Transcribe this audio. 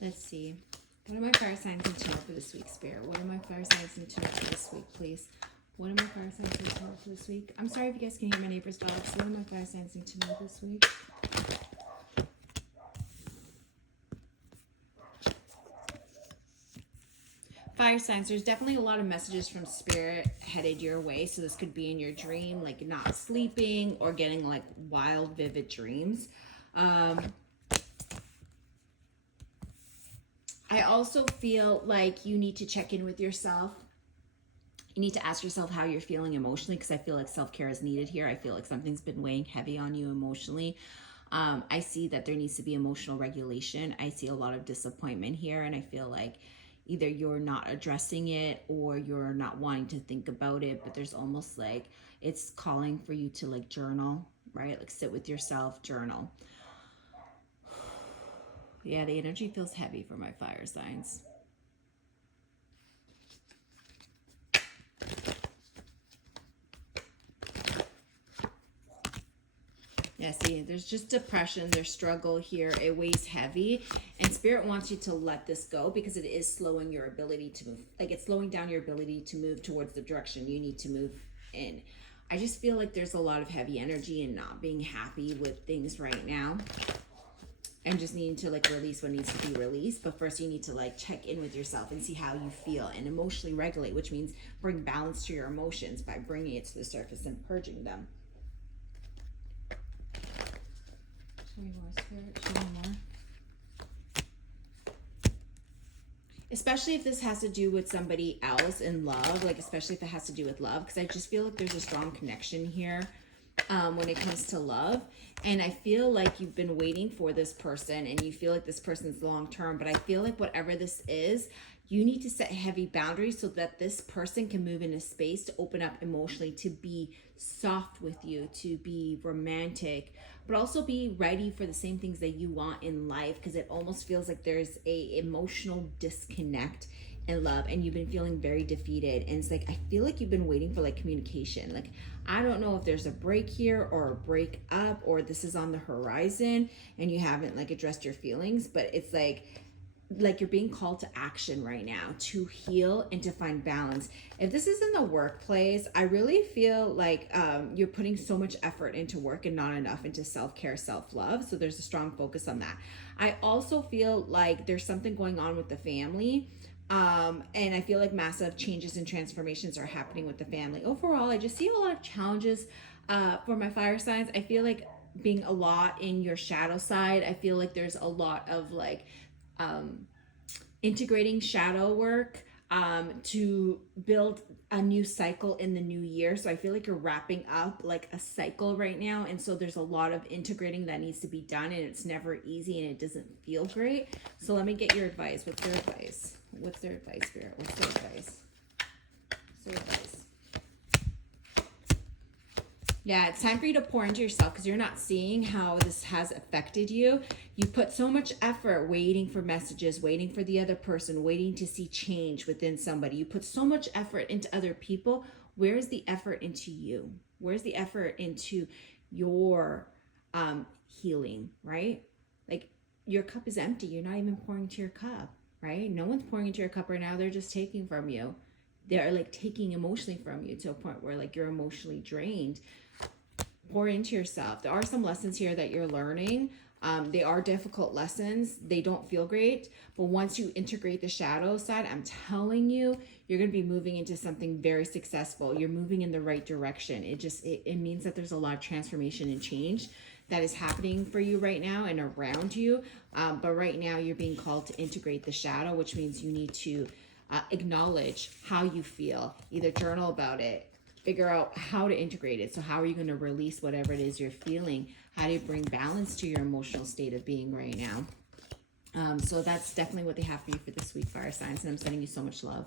Let's see. What are my fire signs need to know for this week, Spirit? What are my fire signs need to know for this week, please? What are my fire signs need to know for this week? I'm sorry if you guys can hear my neighbor's dogs. What are my fire signs need to know this week? Fire signs, there's definitely a lot of messages from Spirit headed your way. So this could be in your dream, like not sleeping or getting like wild, vivid dreams. I also feel like you need to check in with yourself. You need to ask yourself how you're feeling emotionally, because I feel like self-care is needed here. I feel like something's been weighing heavy on you emotionally. I see that there needs to be emotional regulation. I see a lot of disappointment here, and I feel like either you're not addressing it or you're not wanting to think about it, but there's almost like it's calling for you to like journal, right? Like sit with yourself, journal. Yeah, the energy feels heavy for my fire signs. Yeah, see, there's just depression, there's struggle here. It weighs heavy, and Spirit wants you to let this go because it is slowing your ability to move. Like it's slowing down your ability to move towards the direction you need to move in. I just feel like there's a lot of heavy energy and not being happy with things right now, and just needing to like release what needs to be released. But first you need to like check in with yourself and see how you feel and emotionally regulate, which means bring balance to your emotions by bringing it to the surface and purging them. Show me more, Spirit. Show me more. Especially if this has to do with somebody else in love, like especially if it has to do with love, because I just feel like there's a strong connection here when it comes to love. And I feel like you've been waiting for this person and you feel like this person's long term, but I feel like whatever this is, you need to set heavy boundaries so that this person can move into space to open up emotionally, to be soft with you, to be romantic, but also be ready for the same things that you want in life, because it almost feels like there's a emotional disconnect in love and you've been feeling very defeated. And it's like I feel like you've been waiting for like communication. Like I don't know if there's a break here or a break up or this is on the horizon and you haven't like addressed your feelings, but it's like you're being called to action right now to heal and to find balance. If this is in the workplace, I really feel like you're putting so much effort into work and not enough into self-care, self-love. So there's a strong focus on that. I also feel like there's something going on with the family. And I feel like massive changes and transformations are happening with the family. Overall, I just see a lot of challenges for my fire signs. I feel like being a lot in your shadow side. I feel like there's a lot of like integrating shadow work to build a new cycle in the new year. So I feel like you're wrapping up like a cycle right now. And so there's a lot of integrating that needs to be done, and it's never easy and it doesn't feel great. So let me get your advice. What's their advice? What's their advice, Spirit? What's their advice? What's their advice? Yeah, it's time for you to pour into yourself because you're not seeing how this has affected you. You put so much effort waiting for messages, waiting for the other person, waiting to see change within somebody. You put so much effort into other people. Where's the effort into you? Where's the effort into your healing, right? Like your cup is empty. You're not even pouring into your cup, right? No one's pouring into your cup right now. They're just taking from you. They're like taking emotionally from you to a point where like you're emotionally drained. Pour into yourself. There are some lessons here that you're learning. They are difficult lessons. They don't feel great. But once you integrate the shadow side, I'm telling you, you're going to be moving into something very successful. You're moving in the right direction. It means that there's a lot of transformation and change that is happening for you right now and around you. But right now you're being called to integrate the shadow, which means you need to acknowledge how you feel. Either journal about it, figure out how to integrate it. So how are you going to release whatever it is you're feeling? How do you bring balance to your emotional state of being right now? So that's definitely what they have for you for this week, fire signs. And I'm sending you so much love.